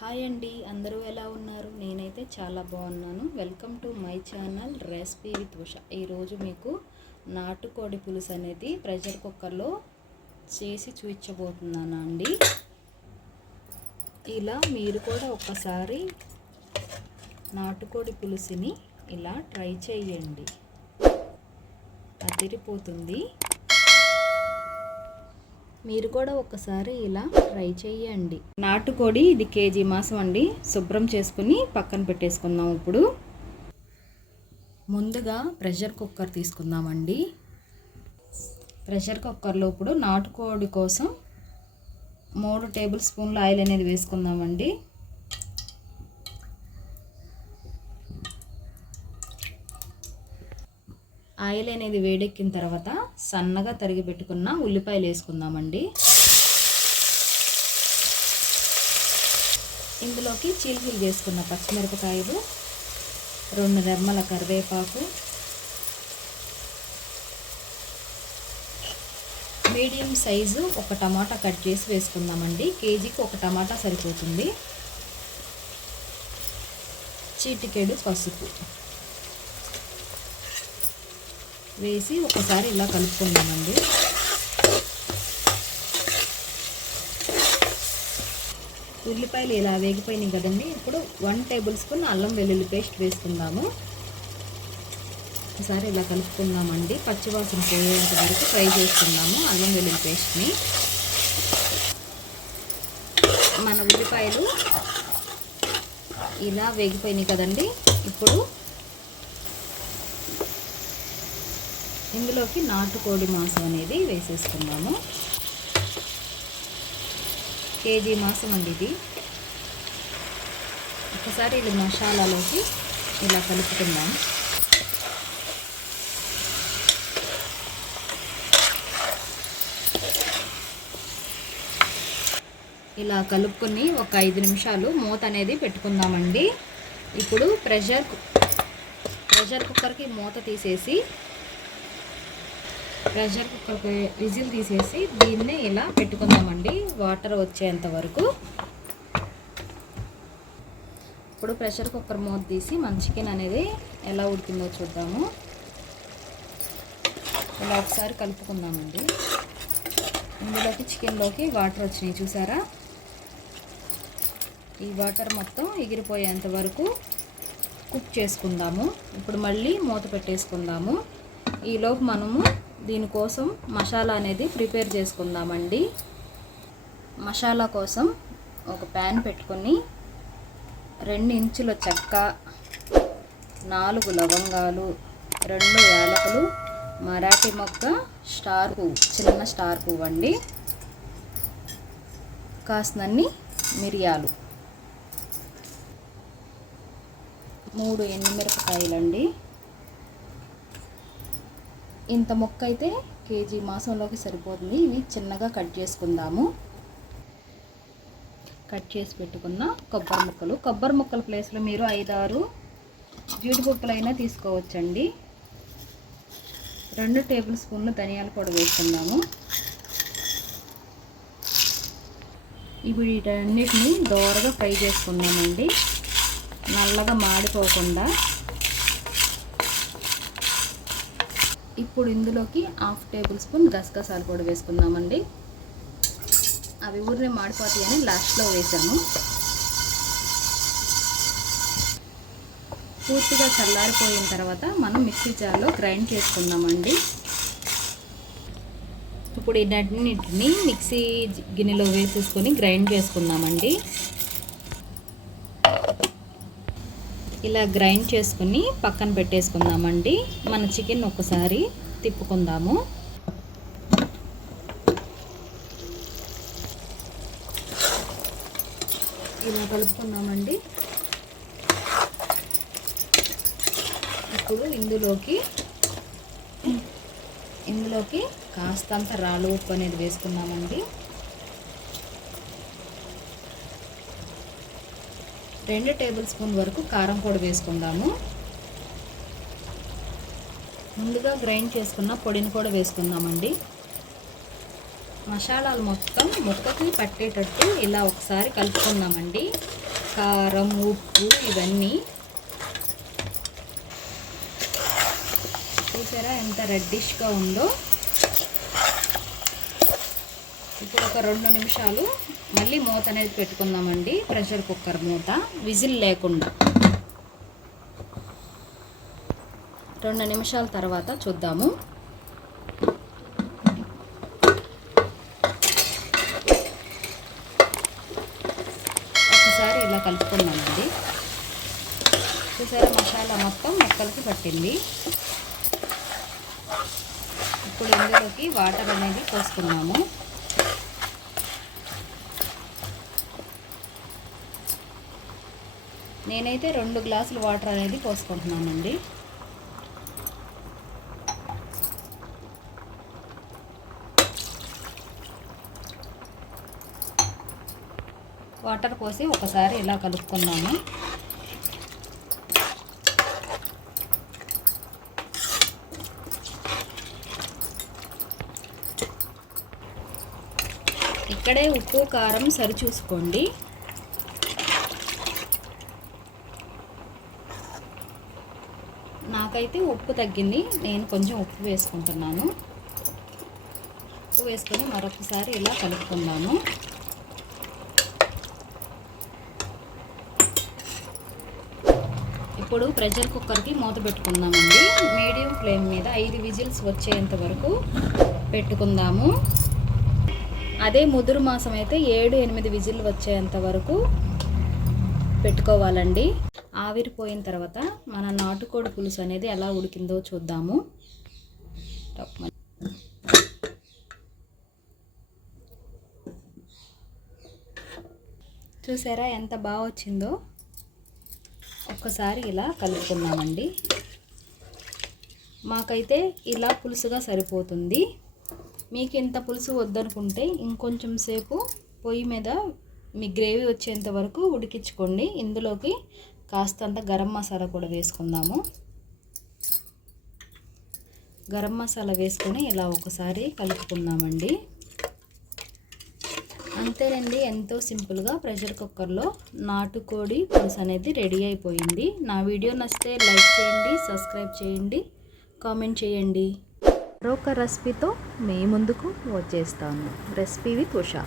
Hi అండి అందరూ ఎలా ఉన్నారు? నేనైతే చాలా బాగున్నాను. Welcome to my channel recipe with Usha. ఈరోజు మీకు నాటుకోడి పులుసు అనేది ప్రెషర్ కుక్కర్లో చేసి చూపించబోతున్నాను అండి? ఇలా మీరు కూడా ఒక్కసారి నాటుకోడి పులుసుని ఇలా ట్రై చేయండి. అదిరిపోతుంది. మీరు కూడా ఒకసారి ఇలా ట్రై చేయండి నాటుకోడి ఇది కేజీ మాసం అండి. శుభ్రం చేసుకుని పక్కన పెట్టేసుకుందాం ఇప్పుడు. ముందుగా ప్రెషర్ కుక్కర్ తీసుకుందామండి. ప్రెషర్ కుక్కర్లో ఇప్పుడు నాటుకోడి కోసం మూడు టేబుల్ స్పూన్ల ఆయిల్ అనేది వేసుకుందామండి. ఆయిల్ అనేది వేడెక్కిన తర్వాత సన్నగా తరిగి పెట్టుకున్న ఉల్లిపాయలు వేసుకుందామండి. ఇందులోకి చీలికీలు చేసుకున్న పచ్చిమిరపకాయలు రెండు రెమ్మల కరివేపాకు మీడియం సైజు ఒక టమాటా కట్ చేసి వేసుకుందామండి. కేజీకి ఒక టమాటా సరిపోతుంది. చీటికేడు పసుపు. వేసి ఒకసారి ఇలా కలుపుకుందామండి. ఉల్లిపాయలు ఇలా వేగిపోయినాయి కదండి. ఇప్పుడు వన్ టేబుల్ స్పూన్ అల్లం వెల్లుల్లి పేస్ట్ వేసుకుందాము. ఒకసారి ఇలా కలుపుకుందామండి. పచ్చివాసన పోయేంత వరకు ఫ్రై చేసుకుందాము అల్లం వెల్లుల్లి పేస్ట్ని. మన ఉల్లిపాయలు ఇలా వేగిపోయినాయి కదండి. ఇప్పుడు ఇందులోకి నాటుకోడి మాంసం అనేది వేసేసుకున్నాము కేజీ మాంసం అండి ఇది. ఒకసారి ఇది మసాలాలోకి ఇలా కలుపుకుందాం. ఇలా కలుపుకొని ఒక ఐదు నిమిషాలు మూత అనేది పెట్టుకుందామండి. ఇప్పుడు ప్రెషర్ ప్రెషర్ కుక్కర్కి మూత తీసేసి ప్రెషర్ కుక్కర్కి విజిల్ తీసేసి దీన్నే ఇలా పెట్టుకుందామండి. వాటర్ వచ్చేంత వరకు. ఇప్పుడు ప్రెషర్ కుక్కర్ మూత తీసి మన చికెన్ అనేది ఎలా ఉడికిందో చూద్దాము. ఇలా ఒకసారి కలుపుకుందామండి. ఇందులోకి చికెన్లోకి వాటర్ వచ్చినాయి చూసారా? ఈ వాటర్ మొత్తం ఎగిరిపోయేంత వరకు కుక్ చేసుకుందాము. ఇప్పుడు మళ్ళీ మూత పెట్టేసుకుందాము. ఈలోపు మనము దీనికోసం మసాలా అనేది ప్రిపేర్ చేసుకుందామండి. మసాలా కోసం ఒక ప్యాన్ పెట్టుకొని రెండు ఇంచుల చెక్క నాలుగు లవంగాలు రెండు యాలకులు మరాఠీ మొక్క స్టార్ పువ్వు చిన్న స్టార్ పువ్వు అండి కాసినన్ని మిరియాలు. మూడు ఎండుమిరపకాయలండి. ఇంత మొక్క అయితే కేజీ మాసంలోకి సరిపోతుంది. ఇవి చిన్నగా కట్ చేసుకుందాము. కట్ చేసి పెట్టుకున్న కొబ్బరి ముక్కలు. కొబ్బరి ముక్కల ప్లేస్లో మీరు ఐదారు జీడిపప్పులు అయినా తీసుకోవచ్చండి. రెండు టేబుల్ స్పూన్లు ధనియాల పొడి వేసుకుందాము. ఇప్పుడు వీటన్నిటిని దోరగా ఫ్రై చేసుకుందామండి. నల్లగా మాడిపోకుండా ఇప్పుడు ఇందులోకి హాఫ్ టేబుల్ స్పూన్ గసగసాలు కూడా వేసుకుందామండి. అవి ఊరినే మాడిపోతాయని లాస్ట్లో వేసాము. పూర్తిగా చల్లారిపోయిన తర్వాత మనం మిక్సీ జార్లో గ్రైండ్ చేసుకుందామండి. ఇప్పుడు నన్నిటిని మిక్సీ గిన్నెలో వేసేసుకొని గ్రైండ్ చేసుకుందామండి. ఇలా గ్రైండ్ చేసుకుని పక్కన పెట్టేసుకుందామండి. మన చికెన్ ఒకసారి తిప్పుకుందాము. ఇలా కలుపుకుందామండి. ఇప్పుడు ఇందులోకి ఇందులోకి కాస్తంత రాళ్ళు ఉప్పు అనేది వేసుకుందామండి. రెండు టేబుల్ స్పూన్ వరకు కారం పొడి వేసుకుందాము. ముందుగా గ్రైండ్ చేసుకున్న పొడిని కూడా వేసుకుందామండి. మసాలాలు మొత్తం ముక్కకి పట్టేటట్టు ఇలా ఒకసారి కలుపుకుందామండి. కారం ఉప్పు ఇవన్నీ. చూసారా ఎంత రెడ్డిష్గా ఉందో. ఇప్పుడు ఒక రెండు నిమిషాలు మళ్ళీ మూత అనేది పెట్టుకుందామండి. ప్రెషర్ కుక్కర్ మూత. విజిల్ లేకుండా. రెండు నిమిషాల తర్వాత చూద్దాము. ఒకసారి ఇలా కలుపుకున్నామండి చూసారా మసాలా మొత్తం మొక్కలకి పట్టింది. ఇప్పుడు ఇందులోకి వాటర్ అనేది పోసుకున్నాము నేనైతే రెండు గ్లాసులు వాటర్ అనేది పోసుకుంటున్నానండి. వాటర్ పోసి ఒకసారి ఇలా కలుపుకున్నాను ఇక్కడే ఉప్పు కారం సరిచూసుకోండి. నాకైతే ఉప్పు తగ్గింది. నేను కొంచెం ఉప్పు వేసుకుంటున్నాను. ఉప్పు వేసుకొని మరొకసారి ఇలా కలుపుకుందాము. ఇప్పుడు ప్రెషర్ కుక్కర్కి మూత పెట్టుకుందామండి. మీడియం ఫ్లేమ్ మీద ఐదు విజిల్స్ వచ్చేంత వరకు పెట్టుకుందాము. అదే ముదురు మాసం అయితే ఏడు ఎనిమిది విజిల్ వచ్చేంత వరకు పెట్టుకోవాలండి. ఆవిరిపోయిన తర్వాత మన నాటుకోడి పులుసు అనేది ఎలా ఉడికిందో చూద్దాము. చూసారా ఎంత బాగా వచ్చిందో? ఒక్కసారి ఇలా కలుపుకున్నామండి మాకైతే ఇలా పులుసుగా సరిపోతుంది. మీకు ఇంత పులుసు వద్దనుకుంటే ఇంకొంచెం సేపు పొయ్యి మీద మీ గ్రేవీ వచ్చేంత వరకు ఉడికించుకోండి. ఇందులోకి కాస్తంత గరం మసాలా కూడా వేసుకుందాము. గరం మసాలా వేసుకొని ఇలా ఒకసారి కలుపుకుందామండి. అంతేనండి ఎంతో సింపుల్గా ప్రెషర్ కుక్కర్లో నాటుకోడి పులుసు అనేది రెడీ అయిపోయింది. నా వీడియో నచ్చితే లైక్ చేయండి సబ్స్క్రైబ్ చేయండి కామెంట్ చేయండి. మరొక రెసిపీతో మీ ముందుకు వచ్చేస్తాను. Recipe with Usha.